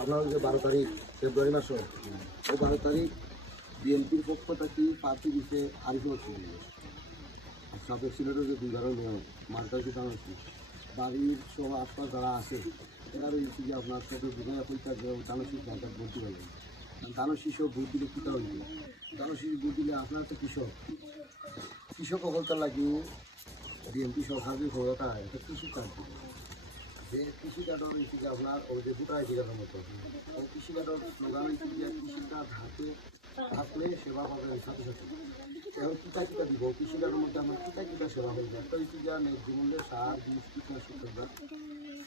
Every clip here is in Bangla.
আপনার যে 12 তারিখ ফেব্রুয়ারি মাস ওই 12 তারিখ বিএনপির পক্ষ থেকে পার্টি দিচ্ছে আরিফুল আর সাবেক সিলেটের যে 2 ধারা নিয়ম মার্কাজি টানাচ্ছি বাড়ির সহ আশপাশ যারা আছে এরা রয়েছে যে আপনার সাথে বুঝায় পরীক্ষা টানাশিস জায়গা বলতে পারবেন টানাশিসও ভোট দিলে কীটা হইবে টানাশিস ভোট দিলে আপনার তো কৃষক হলতার লাগিয়ে বিএনপি সরকার যে ক্ষমতা এটা কৃষি কাজ যে কৃষি কার্ডর হয়েছে যে আপনার ওই যে ভোটার আইডি কার্ডের মতো কৃষি কার্ডর স্লোগান হয়েছে যে কৃষি কার্ড হাতে থাকলে সেবা পাবেন সাথে সাথে এখন কীটা দিব কৃষি কার্ডের মধ্যে আমার কীটা সেবা হয়ে যায় একটা হচ্ছে যে ন্যায্য মূল্যে সার বীজ কীটনাশক সেবা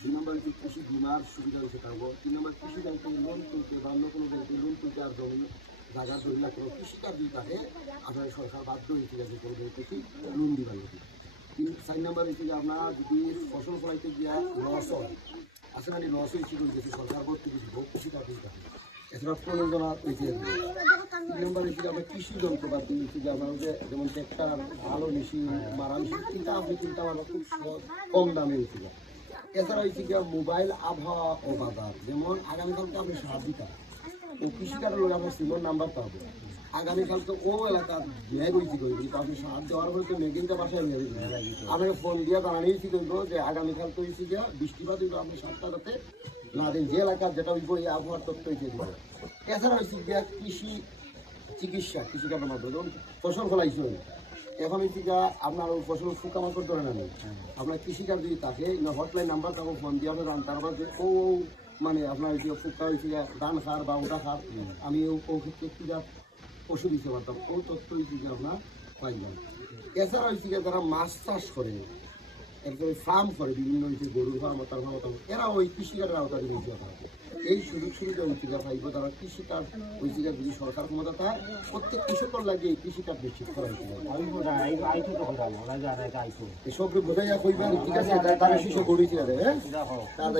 2 নম্বর হচ্ছে কৃষি বিমার সুবিধা হয়েছে থাকবো 3 নম্বর কৃষি ব্যাংকে লোন তুলতে বা অন্য কোনো ব্যাংকে লোন তুলতে আর জমি জায়গা জমি কোনো কৃষি কার্ড দিয়ে তাকে আপনার সরকার বাধ্য হয়েছে যে কোনো কৃষি লোন দিবার লাগে 4 নম্বর হচ্ছে যে আপনার যদি ফসল ফলাইতে গিয়া লস হয় আসলে মানে লস হয়েছে গেছে সরকার ভর্তি কিছু ভোগ কৃষি কার্ড দিতে হবে এছাড়া প্রয়োজনা হয়েছে 3 নম্বর হচ্ছে যে আপনার কৃষি যন্ত্রপাতি হচ্ছে যে আপনার যেমন ট্র্যাক্টর ভালো মেশিন মারা মেশিন চিন্তা আপনি চিন্তা আমার খুব কম দামে হয়েছে এছাড়া হচ্ছে গিয়ে মোবাইল আবহাওয়া ও বাজার যেমন আগামীকালকে আপনি সাহায্য দিতাম ও কৃষিকার্ডের লোক আপনার সিমের নাম্বার পাবো আগামীকালকে ও এলাকার মেঘ হয়েছি করবো কিন্তু আপনি সাহায্য দেওয়ার পরে তো মেঘিনটা বাসায় নিয়ে আপনাকে ফোন দিয়ে জানানিয়েছি করবো যে আগামীকাল তো হয়েছি গিয়ে বৃষ্টিপাত হইব আপনি 7টাতে না দিন যে এলাকার যেটা হইব এই আবহাওয়ার তথ্য হয়েছে দিব এছাড়া হয়েছে গিয়ে কৃষি চিকিৎসা কৃষিকার্ডের মাধ্যমে যেমন ফসল ফলাইছে এখন হচ্ছে গিয়ে আপনার ওই ফসল ফুকামাকড় ধরে নেন আপনার কৃষিকার্ড যদি থাকে হটলাইন নাম্বার তাকে ফোন দিয়ে আপনি তারপর যে ও মানে আপনার যে ফুকা হয়েছে ধান খার বা ওটা খার আমি ও ক্ষেত্রে কীটা পশু দিতে পারতাম ও তথ্য হয়েছে যে আপনার পাইলাম এছাড়া হয়েছে যে যারা মাছ চাষ করে এরপরে ফার্ম করে বিভিন্ন হয়েছে গরুর ফার্ম তার ফার্ম এরা ওই কৃষিকার্ডের আওতায় নিয়ে থাকে এই সুযোগ সুবিধা হয়েছে পাইব তারা কৃষিকার্ড হয়েছে যদি সরকার ক্ষমতা তার প্রত্যেক কৃষকের লাগে এই কৃষিকার্ড নিশ্চিত করা হয়েছে এসব বোঝাইয়া কইবেন ঠিক আছে তারা শিশু গড়ি ঠিক আছে হ্যাঁ